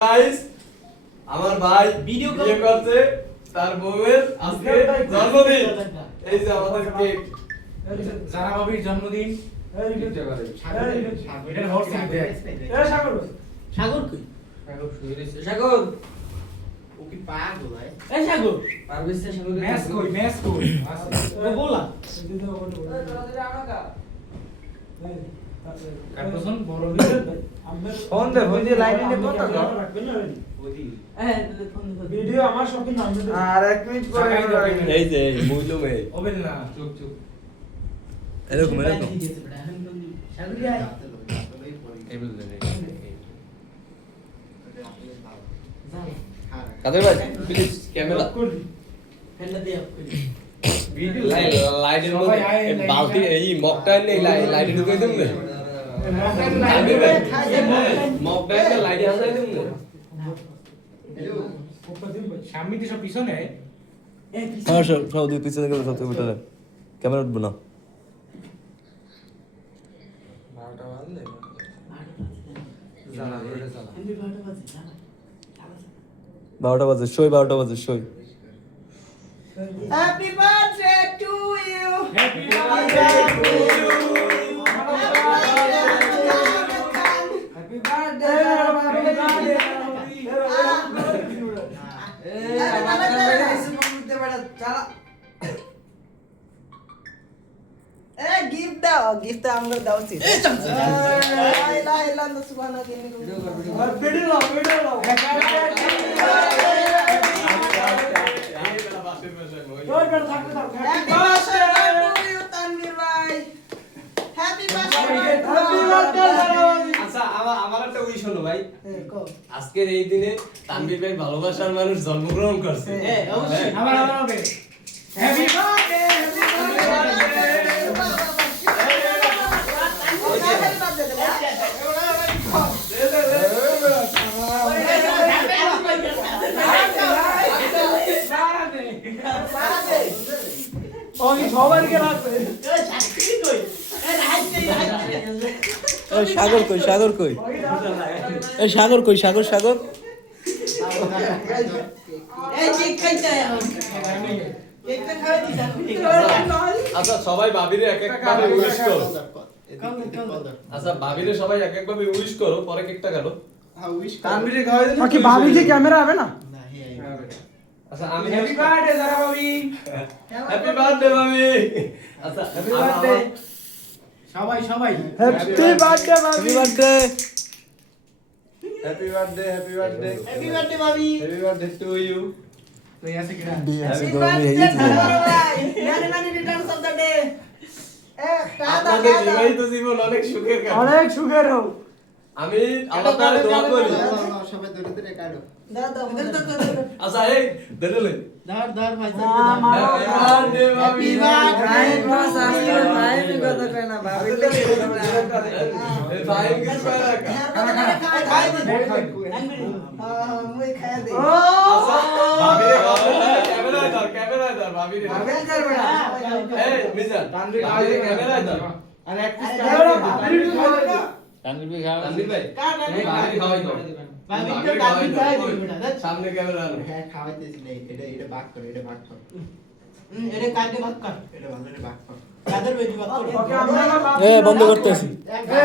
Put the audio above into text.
guys আমার ভাই video করছে তার বউয়ের আজকে জন্মদিন এই যে আমাদের কেক জানা বাবির জন্মদিন এই যে করে এটা হচ্ছে এ সাগর সাগর কই সাগর শুয়ে রয়েছে সাগর ও কি পাগল ভাই এই সাগর পারবেশ না সাগর ম্যাচ কই আছে ও বলা কাটছন বড় ভিডিও ফোন দিয়ে লাইনে নে কত গো হ্যাঁ ফোন ভিডিও আমার সবই নাম দে আর 1 মিনিট পরে এই যে মুইলো মে ওবেল না চুপ চুপ এরকম সাগর আয় এই বুঝলেন যাও কাদের ভাই প্লিজ ক্যামেরা ফেলে দে আপ করি ভিডিও লাইটের মধ্যে বালতি এই মগটা নেই লাইটে ঢুকে দিন না মগটা লাইটে হাসাই দিন না সামনে দিয়ে সব পিছনে এই হ্যাঁ সব দুই পিছনে গেলে সব থেকে বেটার ক্যামেরা উঠবো না 12টা বাজলে জানা রে জানা আমি 12টা বাজে জানা 12টা বাজে সই 12টা বাজে সই happy birthday to you happy happy birthday gift দাও গিফট আমরা দাও উচিত এই চামচা আর ভিডিও লাও ওই বেটা থাকতে থাক happy birthday to you Tanvir ভাই হ্যাপি বার্থডে আচ্ছা আমার একটা উইশ হলো ভাই কো আজকের এই দিনে তানভীর ভাই ভালোবাসার মানুষ জন্মগ্রহণ করছে হ্যাঁ অবশ্যই আমার হবে হ্যাপি বার্থডে ওই সবাইকে রাখবে এই চাকরি কই এই রাইতে এই সাগর কই সাগর কই এই সাগর কই সাগর সাগর এই কেক খাইতে আয় কেকটা খাওয়াই দিছ আচ্ছা সবাই ভাবিরে এক এক ভাবে উইশ করো আচ্ছা ভাবিরে সবাই এক এক ভাবে উইশ করো পরে কেকটা কাটো তানভীরে খাওয়াই দিন কি ভাবি কি ক্যামেরা হবে না আচ্ছা আমি হ্যাপি বার্থডে জানা বাবি হ্যাপি বার্থডে মামি আচ্ছা হ্যাপি বার্থডে সবাই সবাই happy birthday happy birthday happy birthday happy birthday happy birthday ভাবি হ্যাপি বার্থডে টু ইউ তুই আছে কিনা হ্যাপি হ্যাপি বার্থডে বার্থডে নানি রিটার্নস অফ দ্য ডে আপনাদের বিবাহিত জীবন অনেক সুখের কাটুক অনেক সুখের হোক আমি আল্লাহ তাআলা দোয়া করি সবাই ধরে ধরে কাটো দাদা আচ্ছা এই ধরে লই ধর ধর ভাই হ্যাপি বার্থডে মামি এই ভাই কি করে রাখা মুই খায়া দে আচ্ছা ভাবিরে ক্যামেরায় ধর ভাবিরে এই মিজান ভাবিরে ক্যামেরায় ধর আর এক পিস তানভীর ভাই খাওয়া তানভীর ভাই এই ভাবিরে খাওয়াই দাও ভাবি তো ডাবি খাই দিবি বেটা সামনে ক্যামেরা আনো হ্যাঁ খাওয়াইতেছি না এটা বাক কর এটা বাক কর এটা কাটে ভাগ কর এটা ভালো রে বাক কর কাদের বেজি ভাগ কর ওকে আমরা এ বন্ধ করতেছি